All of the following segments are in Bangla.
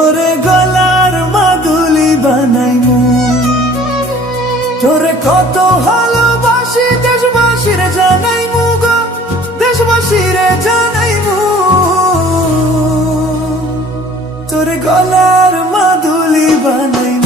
তোরে গলার মাদুলি বানাই তোরে কত ভালোবাসি, দেশবাসীরে জানাই মুগ দেশবাসীরে জানাইমু। তোরে গলার মাদুলি বানাই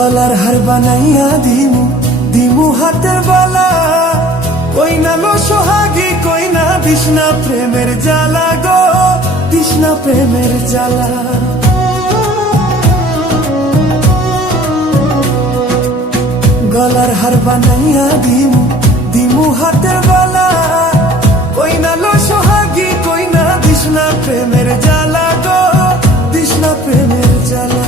গলার হার বানাইয়া দিমু দিমু হাতের বালা। কই না লো সোহাগি কই না বিষ্ণা প্রেমের জ্বালা গো, বিষ্ণা প্রেমের জ্বালা। গলার হার বানাইয়া দিমু দিমু হাতের বালা। কই না লো সোহাগি কই না বিষ্ণা প্রেমের জ্বালা গো, বিষ্ণা প্রেমের জ্বালা।